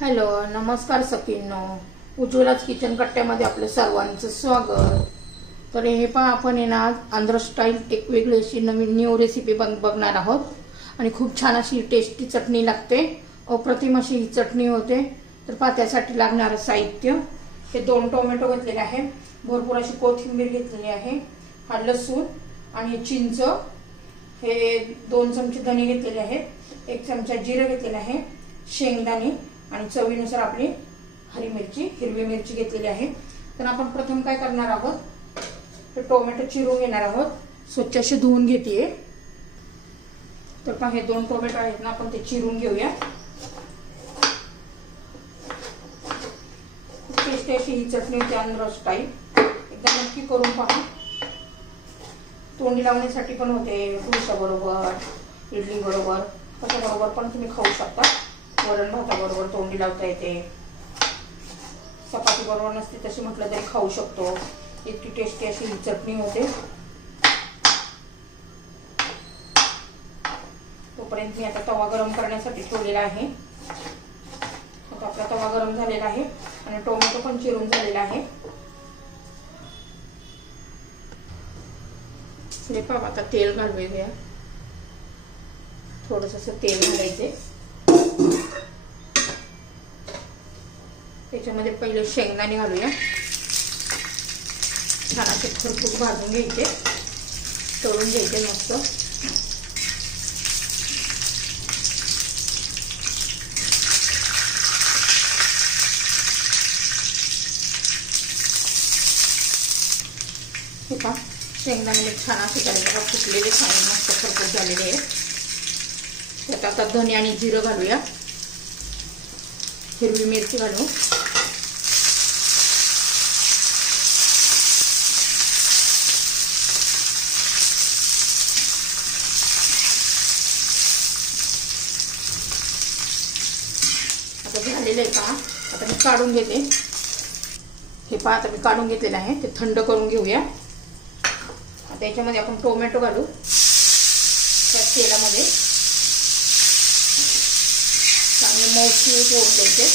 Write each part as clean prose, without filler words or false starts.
Hello, नमस्कार सखींनो. उज्ज्वलाच kitchen कट्ट्यामध्ये आपलं सर्वांचं स्वागत. तर हे पहा, आपण आहे ना आंध्र स्टाईल एक वेगळी अशी नवीन न्यू रेसिपी बघणार आहोत आणि खूप छान अशी टेस्टी चटणी लागते. अप्रतिम अशी ही चटणी होते. तर पहा, त्यासाठी लागणारं साहित्य हे 2 टोमॅटो घेतलेले आहे, भरपूर अशी कोथिंबीर घेतलेली आहे, हा लसूण आणि चिंच, हे 2 चमचे धणे घेतलेले आहेत, 1 चमचा जिरे घेतलेले आहे, शेंगदाणे आणि चवीनुसार आपली हरी मिरची, हिरवी मिरची घेतलेली आहे. तर आपण प्रथम काय करणार आहोत, तर टोमॅटो चिरून घेणार आहोत. स्वच्छ असे धुवून घेते. तर पहा, हे 2 टोमॅटो आहेत ना, आपण ते चिरून घेऊया. टेस्टी अशी ही चटणी होती आंध्र स्टाईल. एकदा नक्की करून पहा. तोंडी लावण्यासाठी पण होते, डोसा बरोबर, इडली बरोबर, कशा बरोबर पण तुम्ही खाऊ शकता. वरण भाताबरोबर तोंडी लावता येते, चपाती बरोबर नसते तशी म्हटलं तरी खाऊ शकतो. इतकी टेस्टी अशी ही चटणी होते. तोपर्यंत मी आता तवा गरम करण्यासाठी ठेवलेला आहे. आता आपला तवा गरम झालेला आहे आणि टोमॅटो पण चिरून झालेला आहे. हे पहा, आता तेल घालूया. थोडंसं तेल घालायचे. त्याच्यामध्ये पहिले शेंगदाणे घालूया. छान असे खरपूस भाजून घ्यायचे, तळून घ्यायचे मस्त. हे पहा, शेंगदाणे छान असे करायचे, फुटलेले छान मस्त खरपूस झालेले आहेत. त्यात आता धने आणि जिरं घालूया, हिरवी मिरची घालू. आता झालेलं आहे पहा. आता मी काढून घेते. हे पहा, आता मी काढून घेतलेलं आहे. ते थंड करून घेऊया. आता याच्यामध्ये आपण टोमॅटो घालू त्या तेलामध्ये. चांगले मऊसूत होऊन द्यायचे.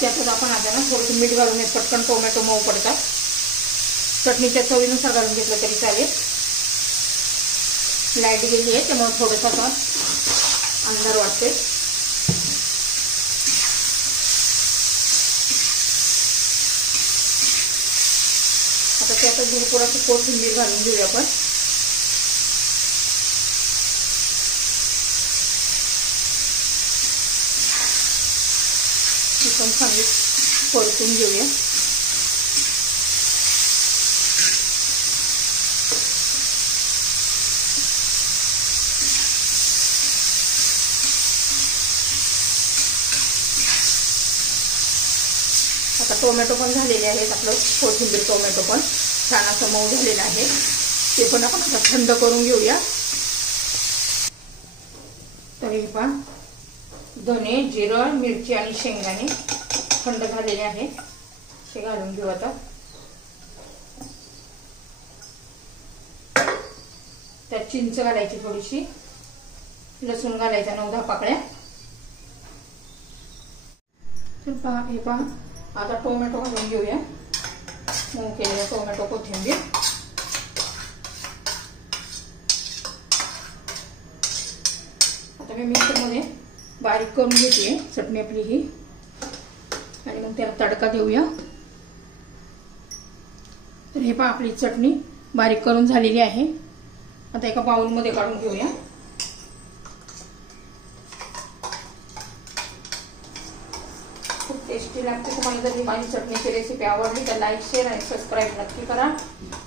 त्यातच आपण आता ना थोडंसं मीठ घालून पटकन टोमॅटो मऊ पडतात. चटणीच्या चवीनुसार घालून घेतलं तरी चालेल. लाईट गेली आहे त्यामुळे थोडंसं अंधार वाटते. आता त्यातच भरपूर अशी कोथिंबीर घालून घेऊया आपण. पण चांगली परतून घेऊया. आता टोमॅटो पण झालेले आहेत. आपलं कोथिंबीर टोमॅटो पण छान असं मऊ झालेलं आहे. ते पण आपण आता थंड करून घेऊया. तर हे पहा, धने, जिरं, मिरची आणि शेंगदाणे थंड झालेले आहे. ते घालून घेऊ आता. त्यात चिंच घालायची थोडीशी, लसूण घालायचा 9-10 पाकळ्या. तर पहा, हे पहा, आता टोमॅटो घालून घेऊया. मऊ केलेला टोमॅटो, कोथिंबीर. आता मी मिक्सरमध्ये बारीक करून घेते चटणी आपली ही आणि मग त्याला तडका देऊया. तर हे पहा, आपली चटणी बारीक करून झालेली आहे. आता एका बाउलमध्ये काढून घेऊया. खूप टेस्टी लागते. तुम्हाला जर ही माझी चटणीची रेसिपी आवडली तर लाईक, शेअर आणि सबस्क्राईब नक्की करा.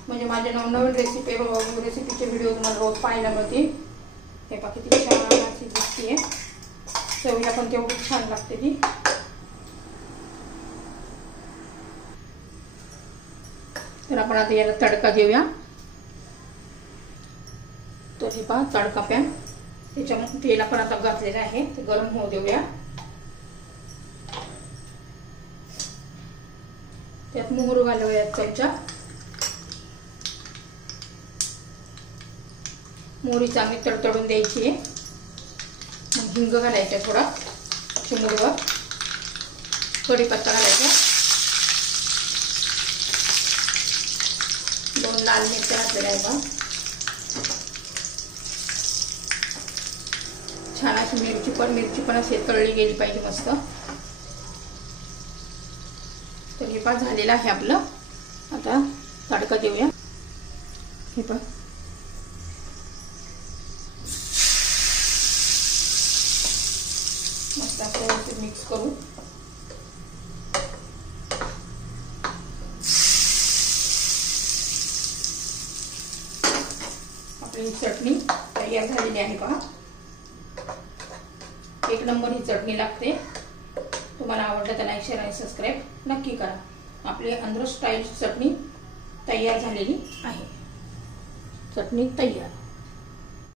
म्हणजे माझ्या नवनवीन रेसिपीचे व्हिडिओ तुम्हाला रोज पाहायला मिळतील. हे पहा, किती छान अशी दिसते. चवीला पण तेवढी छान लागते ती. तर आपण आता याला तडका देऊया. तर हे पहा, तडका पॅन, त्याच्यामध्ये तेल आपण आता घातलेलं आहे, ते गरम होऊ देऊया. त्यात मोहरी घालूया 1 चमचा. मोहरी चांगली तडतडून द्यायची आहे. मग हिंग घालायचा थोडा चिमूटभर. कढीपत्ता घालायचा. 2 लाल मिरच्या घातलेल्या आहेत बघा. छान अशी मिरची पण अशी तळली गेली पाहिजे मस्त. तर हे पहा झालेलं आहे आपलं. आता तडका देऊया. हे पहा मस्त असं मिक्स करू. आपली चटणी तयार झालेली आहे पहा. 1 नंबर ही चटणी लागते. तुम्हाला आवडलं तर लाईक शेअर आणि सबस्क्राईब नक्की करा. आपली आंध्र स्टाईल चटणी तयार झालेली आहे. चटणी तयार.